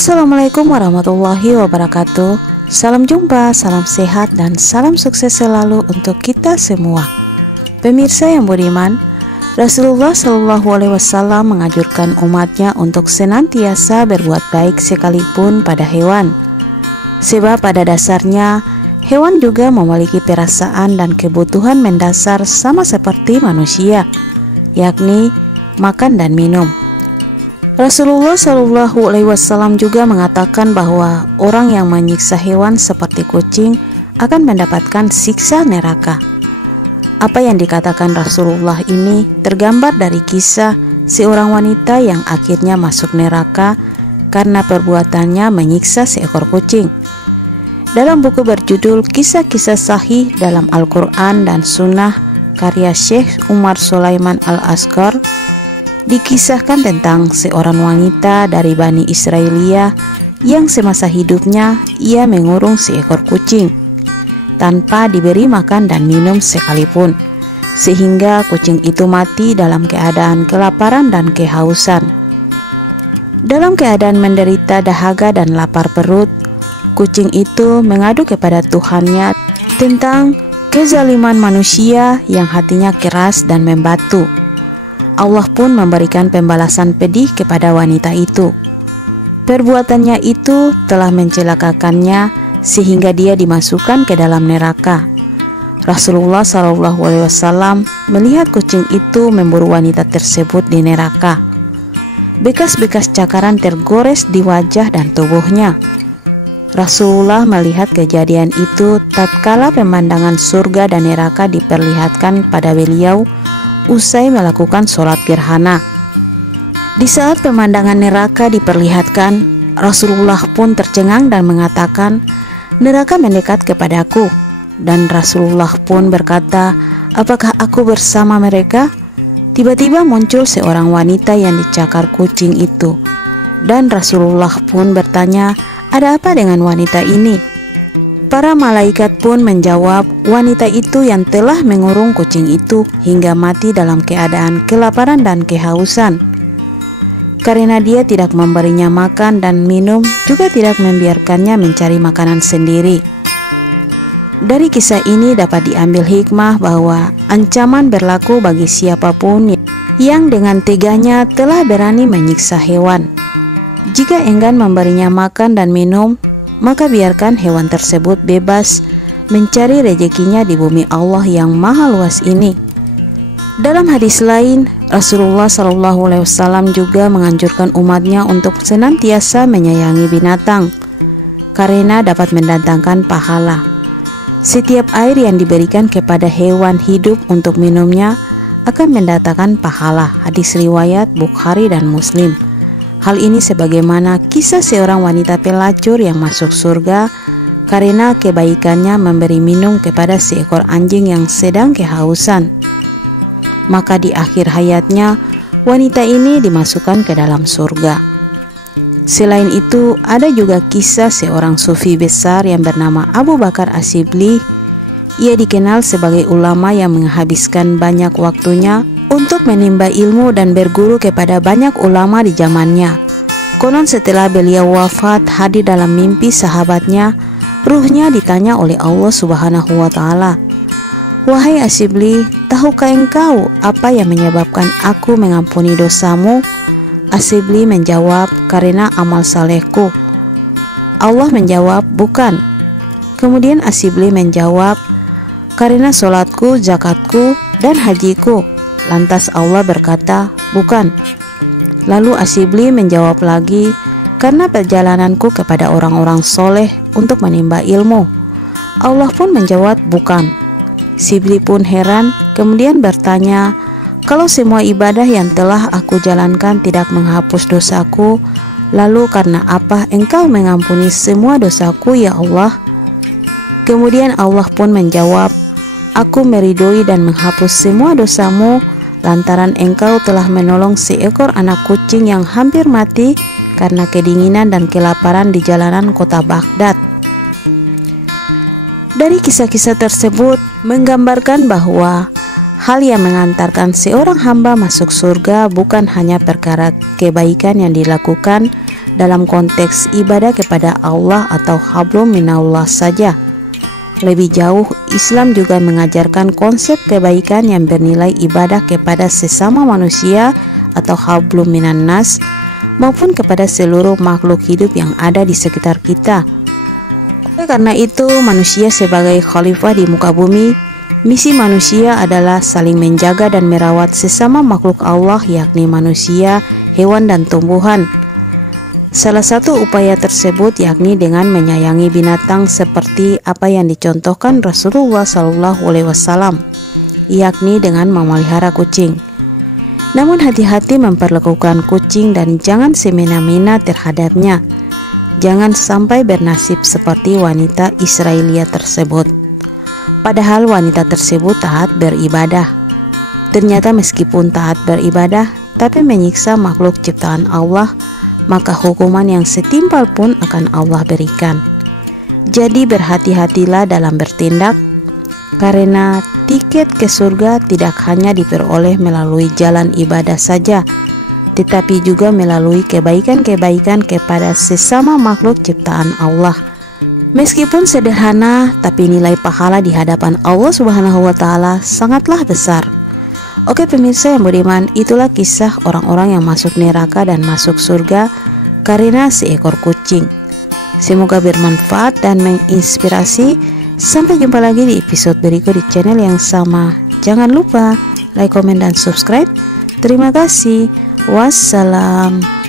Assalamualaikum warahmatullahi wabarakatuh. Salam jumpa, salam sehat, dan salam sukses selalu untuk kita semua. Pemirsa yang budiman, Rasulullah Shallallahu Alaihi Wasallam menganjurkan umatnya untuk senantiasa berbuat baik sekalipun pada hewan. Sebab pada dasarnya, hewan juga memiliki perasaan dan kebutuhan mendasar sama seperti manusia, yakni makan dan minum. Rasulullah Shallallahu Alaihi Wasallam juga mengatakan bahwa orang yang menyiksa hewan seperti kucing akan mendapatkan siksa neraka. Apa yang dikatakan Rasulullah ini tergambar dari kisah seorang wanita yang akhirnya masuk neraka karena perbuatannya menyiksa seekor kucing. Dalam buku berjudul Kisah-Kisah Sahih dalam Al-Quran dan Sunnah karya Syekh Umar Sulaiman Al-Asghar, dikisahkan tentang seorang wanita dari Bani Israiliyah yang semasa hidupnya ia mengurung seekor kucing tanpa diberi makan dan minum sekalipun, sehingga kucing itu mati dalam keadaan kelaparan dan kehausan. Dalam keadaan menderita dahaga dan lapar perut, kucing itu mengadu kepada Tuhannya tentang kezaliman manusia yang hatinya keras dan membatu. Allah pun memberikan pembalasan pedih kepada wanita itu. Perbuatannya itu telah mencelakakannya sehingga dia dimasukkan ke dalam neraka. Rasulullah Shallallahu Alaihi Wasallam melihat kucing itu memburu wanita tersebut di neraka. Bekas-bekas cakaran tergores di wajah dan tubuhnya. Rasulullah melihat kejadian itu tatkala pemandangan surga dan neraka diperlihatkan pada beliau usai melakukan sholat gerhana. Di saat pemandangan neraka diperlihatkan, Rasulullah pun tercengang dan mengatakan, "Neraka mendekat kepadaku." Dan Rasulullah pun berkata, "Apakah aku bersama mereka?" Tiba-tiba muncul seorang wanita yang dicakar kucing itu, dan Rasulullah pun bertanya, "Ada apa dengan wanita ini?" Para malaikat pun menjawab, wanita itu yang telah mengurung kucing itu hingga mati dalam keadaan kelaparan dan kehausan. Karena dia tidak memberinya makan dan minum, juga tidak membiarkannya mencari makanan sendiri. Dari kisah ini dapat diambil hikmah bahwa ancaman berlaku bagi siapapun yang dengan teganya telah berani menyiksa hewan. Jika enggan memberinya makan dan minum, maka biarkan hewan tersebut bebas mencari rezekinya di bumi Allah yang maha luas ini. Dalam hadis lain, Rasulullah Shallallahu Alaihi Wasallam juga menganjurkan umatnya untuk senantiasa menyayangi binatang karena dapat mendatangkan pahala. Setiap air yang diberikan kepada hewan hidup untuk minumnya akan mendatangkan pahala. Hadis riwayat Bukhari dan Muslim. Hal ini sebagaimana kisah seorang wanita pelacur yang masuk surga karena kebaikannya memberi minum kepada seekor anjing yang sedang kehausan. Maka di akhir hayatnya, wanita ini dimasukkan ke dalam surga. Selain itu, ada juga kisah seorang sufi besar yang bernama Abu Bakar Asyibli. Ia dikenal sebagai ulama yang menghabiskan banyak waktunya untuk menimba ilmu dan berguru kepada banyak ulama di zamannya. Konon setelah beliau wafat, hadir dalam mimpi sahabatnya, ruhnya ditanya oleh Allah Subhanahu wa Ta'ala, "Wahai Asyibli, tahukah engkau apa yang menyebabkan aku mengampuni dosamu?" Asyibli menjawab, "Karena amal salehku." Allah menjawab, "Bukan." Kemudian Asyibli menjawab, "Karena sholatku, zakatku, dan hajiku." Lantas Allah berkata, "Bukan." Lalu Asyibli menjawab lagi, "Karena perjalananku kepada orang-orang soleh untuk menimba ilmu." Allah pun menjawab, "Bukan." Asyibli pun heran, kemudian bertanya, "Kalau semua ibadah yang telah aku jalankan tidak menghapus dosaku, lalu karena apa engkau mengampuni semua dosaku ya Allah?" Kemudian Allah pun menjawab, "Aku meridhoi dan menghapus semua dosamu lantaran engkau telah menolong seekor anak kucing yang hampir mati karena kedinginan dan kelaparan di jalanan kota Baghdad." Dari kisah-kisah tersebut menggambarkan bahwa hal yang mengantarkan seorang hamba masuk surga bukan hanya perkara kebaikan yang dilakukan dalam konteks ibadah kepada Allah atau hablum minallah saja. Lebih jauh, Islam juga mengajarkan konsep kebaikan yang bernilai ibadah kepada sesama manusia atau hablum minannas, maupun kepada seluruh makhluk hidup yang ada di sekitar kita. Karena itu, manusia sebagai khalifah di muka bumi, misi manusia adalah saling menjaga dan merawat sesama makhluk Allah, yakni manusia, hewan, dan tumbuhan. Salah satu upaya tersebut yakni dengan menyayangi binatang seperti apa yang dicontohkan Rasulullah SAW, yakni dengan memelihara kucing. Namun hati-hati memperlakukan kucing dan jangan semena-mena terhadapnya. Jangan sampai bernasib seperti wanita Israelia tersebut. Padahal wanita tersebut taat beribadah. Ternyata meskipun taat beribadah, tapi menyiksa makhluk ciptaan Allah, maka hukuman yang setimpal pun akan Allah berikan. Jadi berhati-hatilah dalam bertindak, karena tiket ke surga tidak hanya diperoleh melalui jalan ibadah saja, tetapi juga melalui kebaikan-kebaikan kepada sesama makhluk ciptaan Allah. Meskipun sederhana, tapi nilai pahala di hadapan Allah Subhanahu wa Ta'ala sangatlah besar. Oke pemirsa yang budiman, itulah kisah orang-orang yang masuk neraka dan masuk surga karena seekor kucing. Semoga bermanfaat dan menginspirasi. Sampai jumpa lagi di episode berikut di channel yang sama. Jangan lupa like, komen, dan subscribe. Terima kasih. Wassalam.